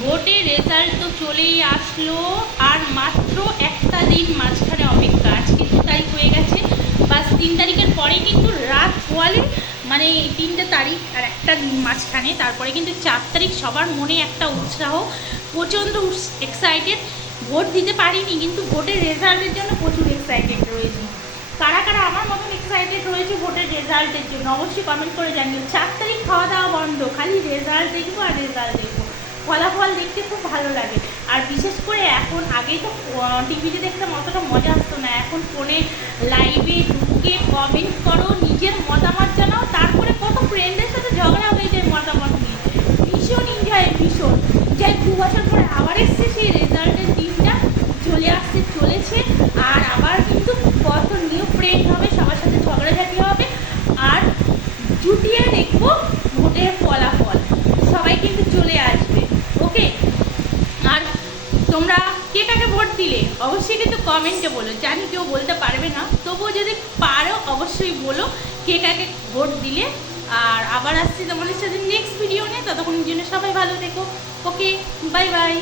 ভোটের রেজাল্ট তো চলেই আসলো, আর মাত্র একটা দিন মাঝখানে অপেক্ষা। আজকে 2 তারিখ হয়ে গেছে, বাস 3 তারিখের পরে কিন্তু রাত পোয়ালে, মানে 3টে তারিখ আর একটা দিন মাঝখানে, তারপরে কিন্তু 4 তারিখ। সবার মনে একটা উৎসাহ, প্রচণ্ড এক্সাইটেড। ভোট দিতে পারিনি, কিন্তু ভোটের রেজাল্টের জন্য প্রচুর এক্সাইটেড রয়েছে। কারা কারা আমার মতন এক্সাইটেড রয়েছে ভোটের রেজাল্টের জন্য অবশ্যই কমেন্ট করে জানিও। 4 তারিখ খাওয়া দাওয়া বন্ধ, খালি রেজাল্ট দেখবো আর রেজাল্ট দেখবো। ফলাফল দেখতে খুব ভালো লাগে। আর বিশেষ করে এখন, আগেই তো টিভিতে দেখতাম অতটা মজা আসতো না, এখন ফোনে লাইভে ঢুকে কমেন্ট করো, নিজের মতামত জানাও, তারপরে কত ফ্রেন্ডের সাথে ঝগড়া হয়ে যায় মতামত নিয়ে। ভীষণ এনজয়, ভীষণ যাই। 2 বছর পরে আবার এসছে সেই রেজাল্টের দিনটা, চলে আসতে চলেছে। আর আবার কিন্তু কত নিউ ফ্রেন্ড হবে, সবার সাথে ঝগড়াঝাটি হবে, আর জুটিয়ে দেখবো ভোটের ফলাফল। সবাই কিন্তু চলে আসবে, ওকে। আর তোমরা কে কাকে ভোট দিলে অবশ্যই কিন্তু কমেন্টে বলো। জানি কেউ বলতে পারবে না, তবুও যদি পারো অবশ্যই বলো কে কাকে ভোট দিলে। আর আবার আসছি তোমাদের সাথে নেক্সট ভিডিও নিয়ে, ততক্ষণের জন্য সবাই ভালো থেকো, ওকে, বাই বাই।